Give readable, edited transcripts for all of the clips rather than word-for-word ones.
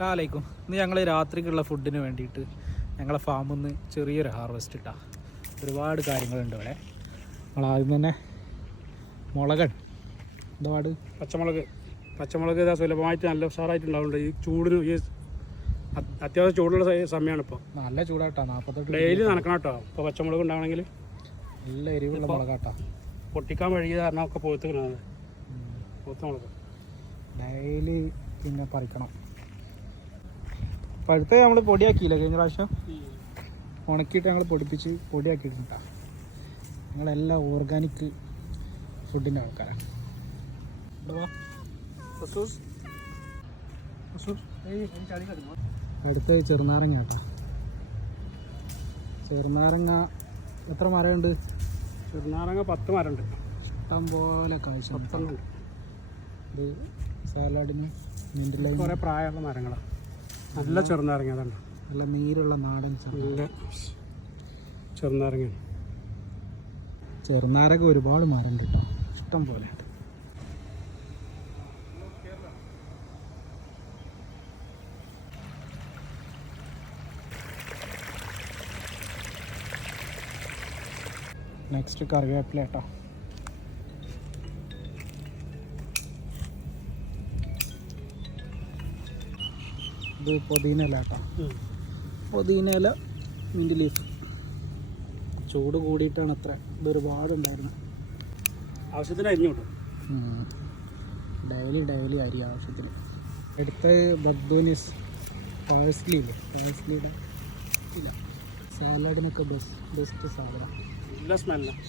അസ്സലാമലൈക്കും. ഇന്ന് ഞങ്ങൾ രാത്രിക്കുള്ള ഫുഡിന് വേണ്ടിയിട്ട് ഞങ്ങളെ ഫാമിൽ നിന്ന് ചെറിയൊരു ഹാർവെസ്റ്റ് ഇട്ടാ. ഒരുപാട് കാര്യങ്ങളുണ്ട് ഇവിടെ. നമ്മൾ ആദ്യം തന്നെ മുളകൻ എന്താ പാട് പച്ചമുളക് ഇതാ സുലഭമായിട്ട് നല്ല ഉഷാറായിട്ടുണ്ടാവുന്നുണ്ട്. ഈ ചൂടിന് ഈ അത്യാവശ്യം ചൂടുള്ള സമയമാണ് ഇപ്പോൾ. നല്ല ചൂടാട്ടാ. 48 ഡെയിലി നനക്കണം കേട്ടോ. ഇപ്പോൾ പച്ചമുളക് ഉണ്ടാവണമെങ്കിൽ നല്ല എരിവുള്ള മുളകാട്ടാ. പൊട്ടിക്കാൻ വഴി കാരണം ഒക്കെ പോത്തുക്കണത് പോത്തുമുളക് ഡെയിലി പിന്നെ പറിക്കണം. പഴുത്ത നമ്മൾ പൊടിയാക്കിയില്ല കഴിഞ്ഞ പ്രാവശ്യം, ഉണക്കിയിട്ട് ഞങ്ങൾ പൊടിപ്പിച്ച് പൊടിയാക്കിയിട്ടുണ്ടാ. ഞങ്ങളെല്ലാം ഓർഗാനിക് ഫുഡിൻ്റെ ആൾക്കാരാണ്. അടുത്ത ചെറുനാരങ്ങ കേട്ടോ. ചെറുനാരങ്ങ എത്ര മരമുണ്ട്? ചെറുനാരങ്ങ 10 മരമുണ്ട്. ഇഷ്ടം പോലെ കാഴ്ച. 10 ഉണ്ട്. ഇത് സാലഡിന് നീണ്ടില്ല കുറേ പ്രായമുള്ള മരങ്ങളാണ്. നല്ല ചെറുനാരങ്ങ അതാണ്. നല്ല നീരുള്ള നാടൻ നല്ല ചെറുനാരങ്ങ. ചെറുനാരങ്ങ ഒരുപാട് മരമുണ്ട് കേട്ടോ, ഇഷ്ടം പോലെ ഉണ്ട്. നെക്സ്റ്റ് കറിവേപ്പില കേട്ടോ. ഇത് പുതിന ഇല കേട്ടോ. പുതിന ഇല, മിൻറ്റ് ലീഫ്. ചൂട് കൂടിയിട്ടാണ് അത്ര. ഇതൊരുപാടുണ്ടായിരുന്നു. ആവശ്യത്തിന് അരിഞ്ഞു കിട്ടും. ഡെയിലി അരി ആവശ്യത്തിന്. അടുത്ത് ബദ്ദൂനിസ് പാഴ്സ്ലി ഇല്ലേ, പാഴ്സ്ലിയുടെ ഇല്ല. സാലഡിനൊക്കെ ബെസ്റ്റ് സാധനം. നല്ല സ്മെല്ലാണ്.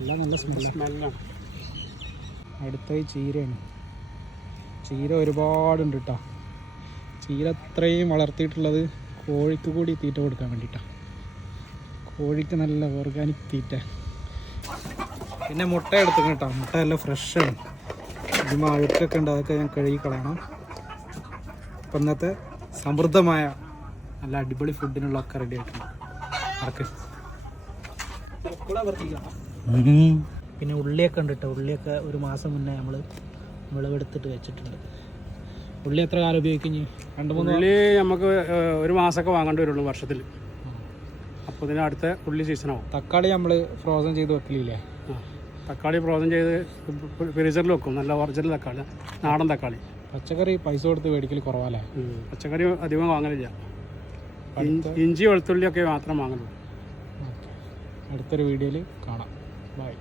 എല്ലാം നല്ല സ്മെല്ലാണ്. അടുത്ത ചീരയാണ്. ചീര ഒരുപാടുണ്ട് കേട്ടോ. ചീര അത്രയും വളർത്തിയിട്ടുള്ളത് കോഴിക്ക് കൂടി തീറ്റ കൊടുക്കാൻ വേണ്ടിയിട്ടാണ്. കോഴിക്ക് നല്ല ഓർഗാനിക് തീറ്റ. പിന്നെ മുട്ട എടുത്തു കേട്ടോ. മുട്ട നല്ല ഫ്രഷാണ്. ഇതിന് അഴുക്കൊക്കെ ഉണ്ട്, അതൊക്കെ ഞാൻ കഴുകി കളയണം. അപ്പം ഇന്നത്തെ സമൃദ്ധമായ നല്ല അടിപൊളി ഫുഡിനുള്ളതൊക്കെ റെഡി ആയിട്ടുണ്ട്. അതൊക്കെ പിന്നെ ഉള്ളിയൊക്കെ ഉണ്ട് കേട്ടോ. ഉള്ളിയൊക്കെ ഒരു മാസം മുന്നേ നമ്മൾ വിളവെടുത്തിട്ട് വെച്ചിട്ടുണ്ട്. ഉള്ളി എത്ര കാലം ഉപയോഗിക്കും? 2-3 ഉള്ളി നമുക്ക് ഒരു മാസമൊക്കെ വാങ്ങേണ്ടി വരുള്ളൂ വർഷത്തിൽ. അപ്പോൾ ഇതിന് അടുത്ത ഉള്ളി സീസണാവും. തക്കാളി നമ്മൾ ഫ്രോസൺ ചെയ്ത് വെക്കലില്ലേ? തക്കാളി ഫ്രോസൺ ചെയ്ത് ഫ്രീസറിൽ വെക്കും. നല്ല ഒറിജിനൽ തക്കാളി, നാടൻ തക്കാളി. പച്ചക്കറി പൈസ കൊടുത്ത് മേടിക്കൽ കുറവല്ലേ? പച്ചക്കറി അധികം വാങ്ങലില്ല. ഇഞ്ചി വെളുത്തുള്ളിയൊക്കെ മാത്രം വാങ്ങലുള്ളൂ. അടുത്തൊരു വീഡിയോയിൽ കാണാം. ബൈ.